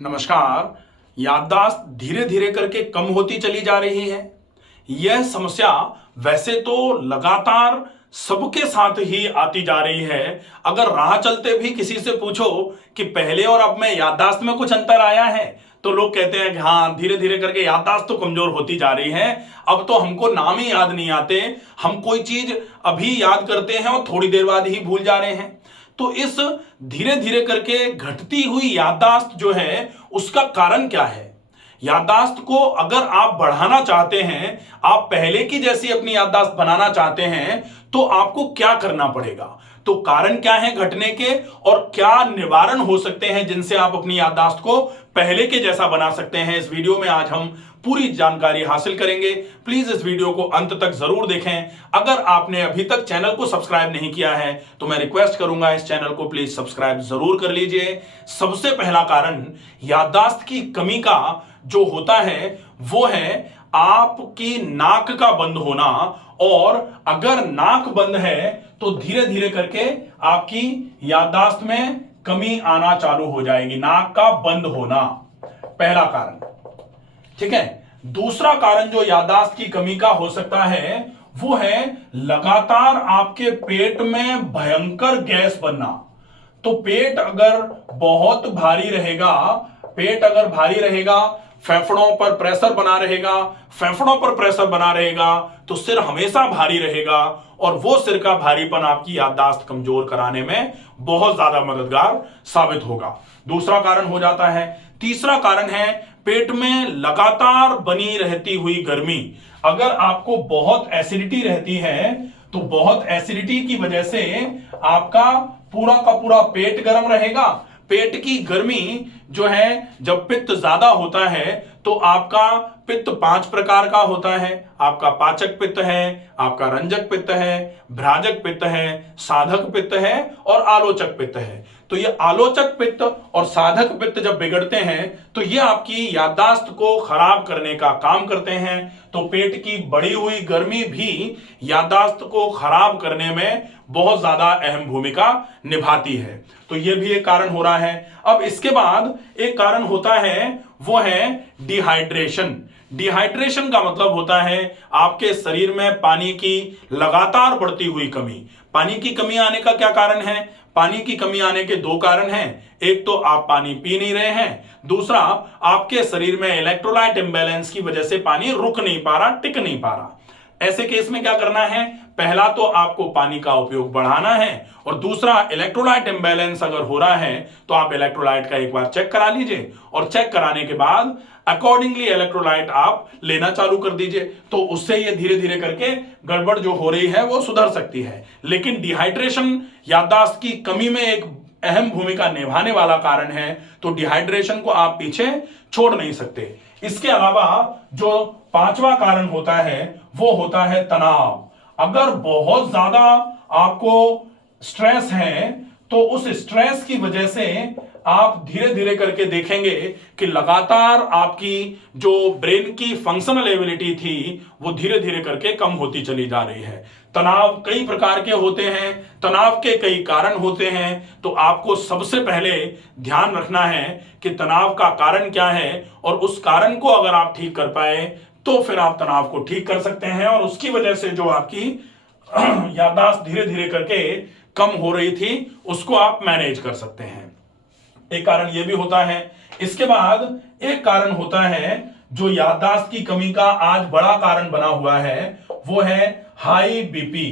नमस्कार। याददाश्त धीरे धीरे करके कम होती चली जा रही है। यह समस्या वैसे तो लगातार सबके साथ ही आती जा रही है। अगर राह चलते भी किसी से पूछो कि पहले और अब में याददाश्त में कुछ अंतर आया है, तो लोग कहते हैं कि हाँ, धीरे धीरे करके याददाश्त तो कमजोर होती जा रही है। अब तो हमको नाम ही याद नहीं आते, हम कोई चीज अभी याद करते हैं और थोड़ी देर बाद ही भूल जा रहे हैं। तो इस धीरे धीरे करके घटती हुई याददाश्त जो है, उसका कारण क्या है? याददाश्त को अगर आप बढ़ाना चाहते हैं, आप पहले की जैसी अपनी याददाश्त बनाना चाहते हैं, तो आपको क्या करना पड़ेगा? तो कारण क्या है घटने के, और क्या निवारण हो सकते हैं जिनसे आप अपनी याददाश्त को पहले के जैसा बना सकते हैं? इस वीडियो में आज हम पूरी जानकारी हासिल करेंगे। प्लीज इस वीडियो को अंत तक जरूर देखें। अगर आपने अभी तक चैनल को सब्सक्राइब नहीं किया है, तो मैं रिक्वेस्ट करूंगा इस चैनल को प्लीज सब्सक्राइब जरूर कर लीजिए। सबसे पहला कारण याददाश्त की कमी का जो होता है, वो है आपकी नाक का बंद होना। और अगर नाक बंद है, तो धीरे धीरे करके आपकी याददाश्त में कमी आना चालू हो जाएगी। नाक का बंद होना पहला कारण, ठीक है। दूसरा कारण जो याददाश्त की कमी का हो सकता है, वो है लगातार आपके पेट में भयंकर गैस बनना। तो पेट अगर बहुत भारी रहेगा, पेट अगर भारी रहेगा, फेफड़ों पर प्रेशर बना रहेगा, फेफड़ों पर प्रेशर बना रहेगा, तो सिर हमेशा भारी रहेगा। और वो सिर का भारीपन आपकी याददाश्त कमजोर कराने में बहुत ज्यादा मददगार साबित होगा। दूसरा कारण हो जाता है। तीसरा कारण है पेट में लगातार बनी रहती हुई गर्मी। अगर आपको बहुत एसिडिटी रहती है, तो बहुत एसिडिटी की वजह से आपका पूरा का पूरा पेट गर्म रहेगा। पेट की गर्मी जो है, जब पित्त ज्यादा होता है, तो आपका पित्त 5 प्रकार का होता है। आपका पाचक पित्त है, आपका रंजक पित्त है, भ्राजक पित्त है, साधक पित्त है और आलोचक पित्त है। तो ये आलोचक पित्त और साधक पित्त जब बिगड़ते हैं, तो ये आपकी याददाश्त को खराब करने का काम करते हैं। तो पेट की बढ़ी हुई गर्मी भी याददाश्त को खराब करने में बहुत ज्यादा अहम भूमिका निभाती है। तो यह भी एक कारण हो रहा है। अब इसके बाद एक कारण होता है, वो है डिहाइड्रेशन। डिहाइड्रेशन का मतलब होता है आपके शरीर में पानी की लगातार बढ़ती हुई कमी। पानी की कमी आने का क्या कारण है? पानी की कमी आने के 2 कारण हैं। एक तो आप पानी पी नहीं रहे हैं, दूसरा आपके शरीर में इलेक्ट्रोलाइट इंबैलेंस की वजह से पानी रुक नहीं पा रहा, टिक नहीं पा रहा। ऐसे केस में क्या करना है? पहला तो आपको पानी का उपयोग बढ़ाना है, और दूसरा इलेक्ट्रोलाइट इंबैलेंस अगर हो रहा है, तो आप इलेक्ट्रोलाइट का एक बार चेक करा लीजिए, और चेक कराने के बाद अकॉर्डिंगली इलेक्ट्रोलाइट आप लेना चालू कर दीजिए। तो उससे ये धीरे धीरे करके गड़बड़ जो हो रही है वो सुधर सकती है। लेकिन डिहाइड्रेशन याददाश्त की कमी में एक अहम भूमिका निभाने वाला कारण है, तो डिहाइड्रेशन को आप पीछे छोड़ नहीं सकते। इसके अलावा जो 5वां कारण होता है, वो होता है तनाव। अगर बहुत ज्यादा आपको स्ट्रेस है, तो उस स्ट्रेस की वजह से आप धीरे धीरे करके देखेंगे कि लगातार आपकी जो ब्रेन की फंक्शनल एबिलिटी थी, वो धीरे धीरे करके कम होती चली जा रही है। तनाव कई प्रकार के होते हैं, तनाव के कई कारण होते हैं। तो आपको सबसे पहले ध्यान रखना है कि तनाव का कारण क्या है, और उस कारण को अगर आप ठीक कर पाए, तो फिर आप तनाव को ठीक कर सकते हैं, और उसकी वजह से जो आपकी याददाश्त धीरे धीरे करके कम हो रही थी, उसको आप मैनेज कर सकते हैं। एक कारण यह भी होता है। इसके बाद एक कारण होता है जो याददाश्त की कमी का आज बड़ा कारण बना हुआ है, वो है हाई बीपी।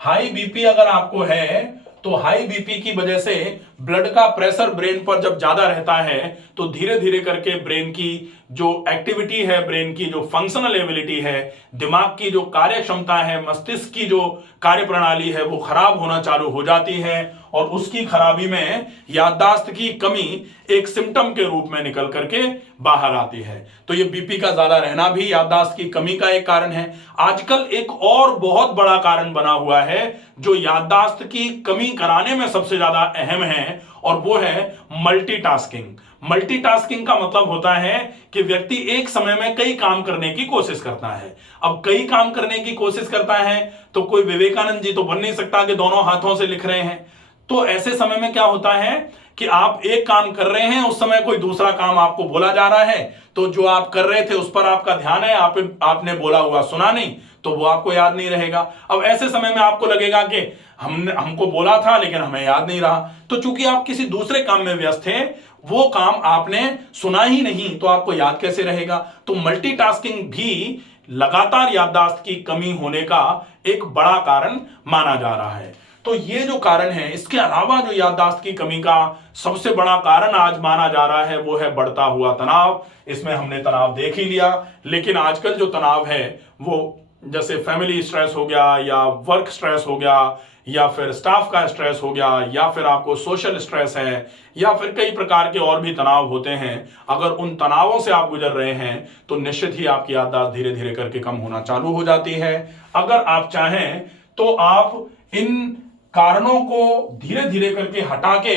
हाई बीपी अगर आपको है, तो हाई बीपी की वजह से ब्लड का प्रेशर ब्रेन पर जब ज्यादा रहता है, तो धीरे धीरे करके ब्रेन की जो एक्टिविटी है, ब्रेन की जो फंक्शनल एबिलिटी है, दिमाग की जो कार्य क्षमता है, मस्तिष्क की जो कार्य प्रणाली है, वो खराब होना चालू हो जाती है। और उसकी खराबी में याददाश्त की कमी एक सिम्टम के रूप में निकल करके बाहर आती है। तो ये बीपी का ज्यादा रहना भी याददाश्त की कमी का एक कारण है। आजकल एक और बहुत बड़ा कारण बना हुआ है, जो याददाश्त की कमी कराने में सबसे ज्यादा अहम है, और वो है मल्टीटास्किंग। मल्टीटास्किंग का मतलब होता है कि व्यक्ति एक समय में कई काम करने की कोशिश करता है। अब कई काम करने की कोशिश करता है, तो कोई विवेकानंद जी तो बन नहीं सकता कि दोनों हाथों से लिख रहे हैं। तो ऐसे समय में क्या होता है कि आप एक काम कर रहे हैं, उस समय कोई दूसरा काम आपको बोला जा रहा है, तो जो आप कर रहे थे उस पर आपका ध्यान है, आपने बोला हुआ सुना नहीं, तो वो आपको याद नहीं रहेगा। अब ऐसे समय में आपको लगेगा कि हमको बोला था लेकिन हमें याद नहीं रहा। तो चूंकि आप किसी दूसरे काम में व्यस्त थे, वो काम आपने सुना ही नहीं, तो आपको याद कैसे रहेगा। तो मल्टीटास्किंग भी लगातार याददाश्त की कमी होने का एक बड़ा कारण माना जा रहा है। तो ये जो कारण है, इसके अलावा जो याददाश्त की कमी का सबसे बड़ा कारण आज माना जा रहा है वो है बढ़ता हुआ तनाव। इसमें हमने तनाव देख ही लिया, लेकिन आजकल जो तनाव है वो जैसे फैमिली स्ट्रेस हो गया, या वर्क स्ट्रेस हो गया, या फिर स्टाफ का स्ट्रेस हो गया, या फिर आपको सोशल स्ट्रेस है, या फिर कई प्रकार के और भी तनाव होते हैं। अगर उन तनावों से आप गुजर रहे हैं तो निश्चित ही आपकी याददाश्त धीरे धीरे करके कम होना चालू हो जाती है। अगर आप चाहें तो आप इन कारणों को धीरे धीरे करके हटा के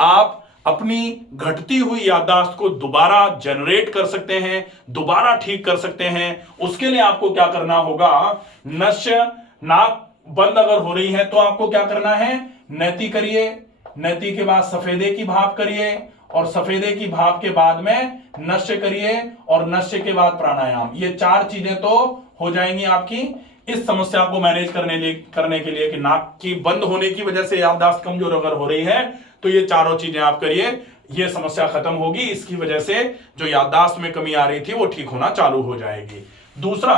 आप अपनी घटती हुई याददाश्त को दोबारा जनरेट कर सकते हैं, दोबारा ठीक कर सकते हैं। उसके लिए आपको क्या करना होगा, नश्य नाक बंद अगर हो रही है तो आपको क्या करना है, नैति करिए, नैति के बाद सफेदे की भाप करिए, और सफेदे की भाप के बाद में नश्य करिए, और नश्य के बाद प्राणायाम। ये 4 चीजें तो हो जाएंगी आपकी इस समस्या को मैनेज करने के लिए कि नाक की बंद होने की वजह से याददाश्त कमजोर अगर हो रही है, तो ये चारों चीजें आप करिए, ये समस्या खत्म होगी। इसकी वजह से जो याददाश्त में कमी आ रही थी वो ठीक होना चालू हो जाएगी। दूसरा,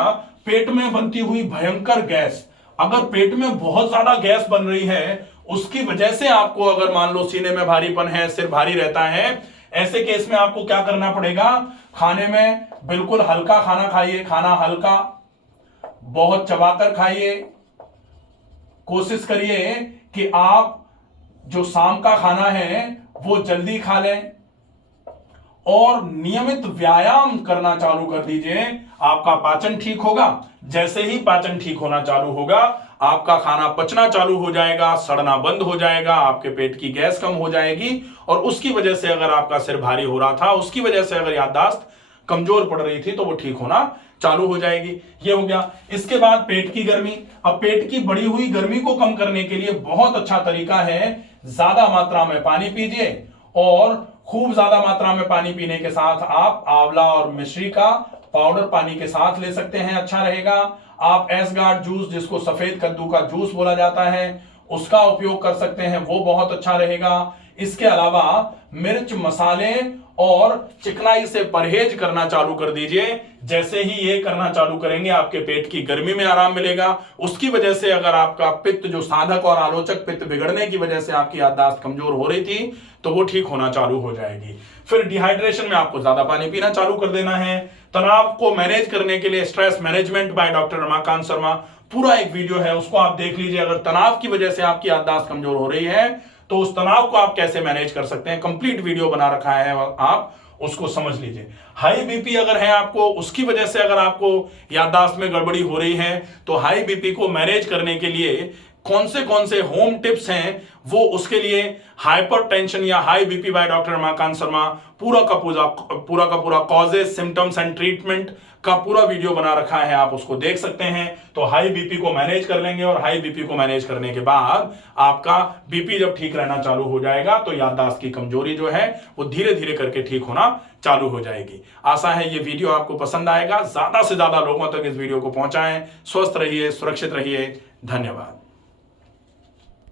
पेट में बनती हुई भयंकर गैस। अगर पेट में बहुत ज्यादा गैस बन रही है, उसकी वजह से आपको अगर मान लो सीने में भारीपन है, सिर भारी रहता है, ऐसे केस में आपको क्या करना पड़ेगा, खाने में बिल्कुल हल्का खाना खाइए, खाना हल्का, बहुत चबाकर खाइए। कोशिश करिए कि आप जो शाम का खाना है वो जल्दी खा लें, और नियमित व्यायाम करना चालू कर दीजिए। आपका पाचन ठीक होगा, जैसे ही पाचन ठीक होना चालू होगा, आपका खाना पचना चालू हो जाएगा, सड़ना बंद हो जाएगा, आपके पेट की गैस कम हो जाएगी, और उसकी वजह से अगर आपका सिर भारी हो रहा था, उसकी वजह से अगर याददाश्त कमजोर पड़ रही थी, तो वो ठीक होना चालू हो जाएगी। ये हो गया। इसके बाद पेट की गर्मी। अब पेट की बढ़ी हुई गर्मी को कम करने के लिए बहुत अच्छा तरीका है, ज्यादा मात्रा में पानी पीजिए, और खूब ज्यादा मात्रा में पानी पीने के साथ आप आंवला और मिश्री का पाउडर पानी के साथ ले सकते हैं, अच्छा रहेगा। आप एसगार्ड जूस, जिसको सफेद कद्दू का जूस बोला जाता है, उसका उपयोग कर सकते हैं, वो बहुत अच्छा रहेगा। इसके अलावा मिर्च, मसाले और चिकनाई से परहेज करना चालू कर दीजिए। जैसे ही ये करना चालू करेंगे, आपके पेट की गर्मी में आराम मिलेगा। उसकी वजह से अगर आपका पित्त, जो साधक और आलोचक पित्त बिगड़ने की वजह से आपकी याददाश्त कमजोर हो रही थी, तो वो ठीक होना चालू हो जाएगी। फिर डिहाइड्रेशन में आपको ज्यादा पानी पीना चालू कर देना है। तनाव को मैनेज करने के लिए stress management by doctor Ramakant Sharma, पूरा एक वीडियो है, उसको आप देख लीजिए। अगर तनाव की वजह से आपकी याददाश्त कमजोर हो रही है, तो उस तनाव को आप कैसे मैनेज कर सकते हैं, कंप्लीट वीडियो बना रखा है, आप उसको समझ लीजिए। हाई बीपी अगर है आपको, उसकी वजह से अगर आपको याददाश्त में गड़बड़ी हो रही है, तो हाई बीपी को मैनेज करने के लिए कौन से होम टिप्स हैं, वो उसके लिए हाइपरटेंशन या high BP by doctor Ramakant Sharma पूरा का पूरा कॉजेस, सिम्टम्स एंड ट्रीटमेंट का पूरा वीडियो बना रखा है, आप उसको देख सकते हैं। तो हाई बीपी को मैनेज कर लेंगे, और हाई बीपी को मैनेज करने के बाद आपका बीपी जब ठीक रहना चालू हो जाएगा, तो याददाश्त की कमजोरी जो है वो धीरे धीरे करके ठीक होना चालू हो जाएगी। आशा है ये वीडियो आपको पसंद आएगा। ज्यादा से ज्यादा लोगों तक इस वीडियो को पहुंचाएं। स्वस्थ रहिए, सुरक्षित रहिए। धन्यवाद।